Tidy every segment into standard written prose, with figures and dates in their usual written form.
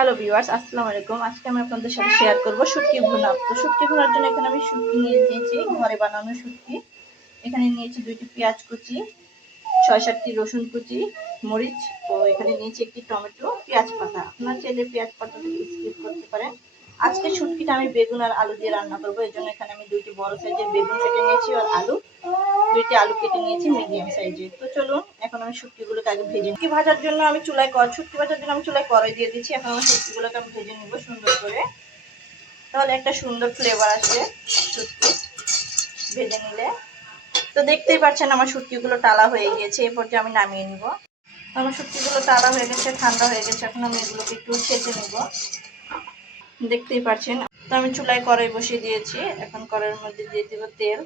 Hello viewers, আসসালামু আলাইকুম। আজকে আমি আপনাদের সাথে শেয়ার করব শুটকি ভুনা। তো শুটকি ভুনার জন্য এখানে আমি শুটকি নিয়ে নিয়েছি, ঘরে বানানো শুটকি। এখানে নিয়েছি 2টি পেঁয়াজ কুচি, 6-7টি রসুন কুচি, মরিচ ও এখানে নিয়েছি একটি টমেটো, পেঁয়াজ পাতা। আপনারা চাইলে পেঁয়াজ পাতাটা স্কিপ করতে পারেন। আজকে শুটকিটা আমি বেগুন আর আলু দিয়ে রান্না করব। এর জন্য এখানে আমি 2টি বড় সাইজের বেগুন কেটে নিয়েছি আর আলু 2টি আলু কেটে নিয়েছি মিডিয়াম সাইজের। তো চলুন এখন আমি শুটকিগুলোকে আগে ভেজে শুটকি ভাজার জন্য আমি চুলায় কড়াই দিয়ে দিচ্ছি। এখন আমি শুটকিগুলোকে আমি ভেজে নিব সুন্দর করে, তাহলে একটা সুন্দর ফ্লেভার আসবে শুটকি ভেজে নিলে। তো দেখতেই পাচ্ছেন আমার শুটকিগুলো টালা হয়ে গিয়েছে, এই পর্যায়ে আমি নামিয়ে নিব। আমার শুটকিগুলো টালা হয়ে গেছে, ঠান্ডা হয়ে গেছে। এখন আমি এগুলোকে একটু ছেঁচে নিব, দেখতেই পাচ্ছেন। তো আমি চুলায় কড়াই বসিয়ে দিয়েছি। এখন কড়াইয়ের মধ্যে দিয়ে দিব তেল।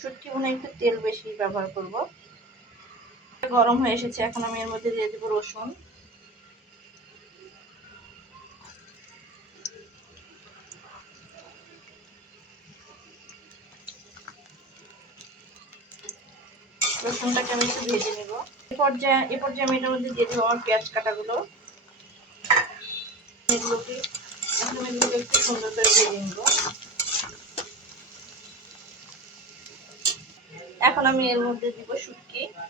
শুটকি ভুনায় একটু তেল বেশি ব্যবহার করব। গরম হয়ে এসেছে, এখন আমি এর মধ্যে দিয়ে দিব রসুন। রসুনটাকে আমি একটু ভেজে নেব। এ পর্যায়ে আমি এটার মধ্যে দিয়ে দেবো আমার পেঁয়াজ কাটাগুলো। এগুলোকে একটু সুন্দর করে ভেজে নেব। এখন আমি এর মধ্যে দিব শুটকিটাকে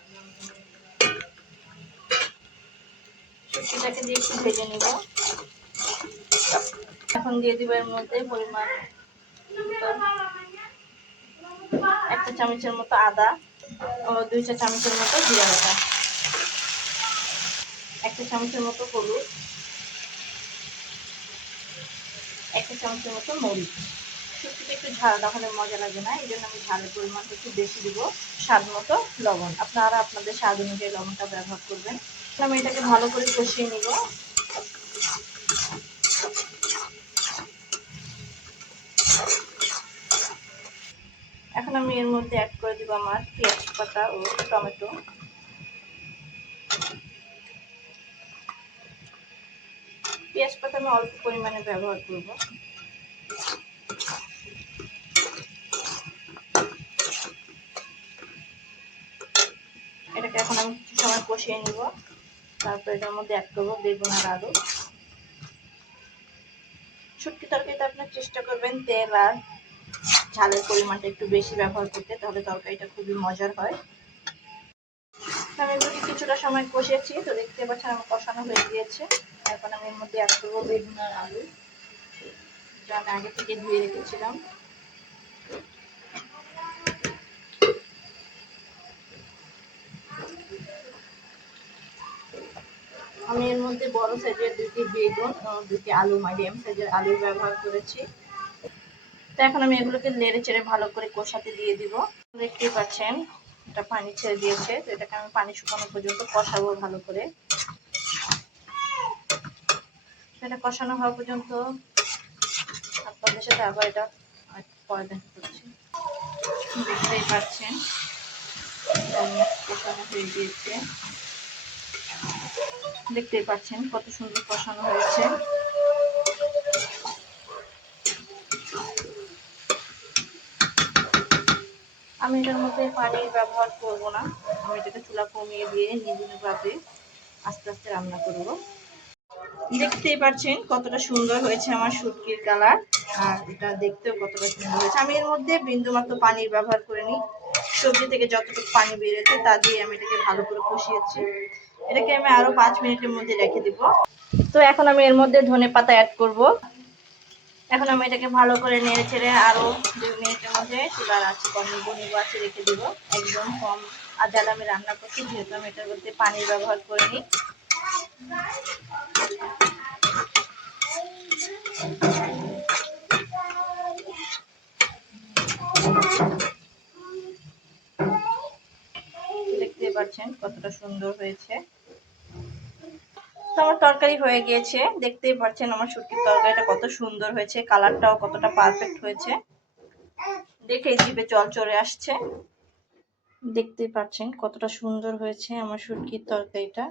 দিয়ে একটু ভেজে নেব। এখন দিয়ে দিব এর মধ্যে পরিমাণ 1 চা চামচের মতো আদা ও 2 চা চামচের মতো জিরা বাটা, 1 চা চামচের মতো হলুদ, 1 চা চামচের মতো মরিচ। শুটকিটা একটু ঝাল না হলে মজা লাগে না, এই জন্য আমি ঝালের পরিমাণটা একটু বেশি দিব। স্বাদ মতো লবণ, আপনারা আপনাদের স্বাদ অনুযায়ী লবণটা ব্যবহার করবেন। আমি এটাকে ভালো করে কষিয়ে নিব। এখন আমি এর মধ্যে অ্যাড করে দিব আমার পেঁয়াজ পাতা ও টমেটো। পেঁয়াজ পাতা আমি অল্প পরিমাণে ব্যবহার করব। এটাকে এখন আমি কিছু সময় কষিয়ে নিব। তারপর এটার মধ্যে অ্যাড করব বেগুন আর আলু। শুটকি তরকারিতে আপনার চেষ্টা করবেন তেল আর ঝালের পরিমাণটা একটু বেশি ব্যবহার করতে, তাহলে তরকারিটা খুবই মজার হয়। আমি এগুলোকে কিছুটা সময় কষিয়েছি, তো দেখতে পাচ্ছেন আমার কষানো হয়ে গিয়েছে। এখন আমি এর মধ্যে অ্যাড করবো বেগুন আর আলু, যা আমি আগে থেকে ধুয়ে রেখেছিলাম। আমি এর মধ্যে বড় সাইজের 2টি বেগুন ও 2টি আলু মিডিয়াম সাইজের আলু ব্যবহার করেছি। তো এখন আমি এগুলোকে নেড়ে চেড়ে ভালো করে কষাতে দিয়ে দিব। দেখতেই পাচ্ছেন এটা পানি ছেড়ে দিয়েছে, তো এটাকে আমি পানি শুকানো পর্যন্ত কষাবো ভালো করে। এটা কষানো হওয়া পর্যন্ত আপনাদের সাথে আবার এটা পরে দেখা করছি। দেখতেই পাচ্ছেন কষানো হয়ে গিয়েছে, দেখতেই পাচ্ছেন কত সুন্দর কষানো হয়েছে। আমি এটার মধ্যে পানির ব্যবহার করব না, আমি এটাকে চুলা কমিয়ে দিয়ে নির্বিঘ্নভাবে আস্তে আস্তে রান্না করব। দেখতেই পাচ্ছেন কতটা সুন্দর হয়েছে আমার শুটকির কালার, আর এটা দেখতেও কতটা সুন্দর হয়েছে। আমি এর মধ্যে বিন্দুমাত্র পানির ব্যবহার করিনি, সবজি থেকে যতটুকু পানি বেরিয়েছে তা দিয়ে আমি এটাকে ভালো করে কষিয়েছি। এটাকে আমি আরো 5 মিনিটের মধ্যে রেখে দিব। তো এখন আমি এর মধ্যে ধনেপাতা অ্যাড করব। এখন আমি এটাকে ভালো করে নেড়ে চেড়ে আরো 2 মিনিটের মধ্যে চুলার আঁচ কমিয়ে নিব, আছে রেখে দিব। একদম কম আঁচে আমি রান্না করছি, যেহেতু আমি এটার মধ্যে পানির ব্যবহার করিনি। দেখতে পাচ্ছেন কতটা সুন্দর হয়েছে। তো আমার তরকারি হয়ে গিয়েছে, দেখতেই পাচ্ছেন আমার শুটকির তরকারিটা কত সুন্দর হয়েছে, কালারটাও কতটা পারফেক্ট হয়েছে, দেখেই জিভে জল চলে আসছে। দেখতেই পাচ্ছেন কতটা সুন্দর হয়েছে আমার শুটকির তরকারিটা।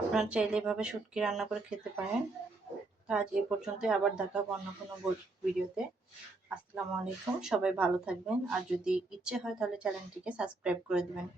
আপনারা চাইলে এভাবে শুটকি রান্না করে খেতে পারেন। আজ এ পর্যন্তই, আবার দেখাবো অন্য কোনো ভিডিওতে। আসসালামু আলাইকুম, সবাই ভালো থাকবেন। আর যদি ইচ্ছে হয় তাহলে চ্যানেলটিকে সাবস্ক্রাইব করে দিবেন।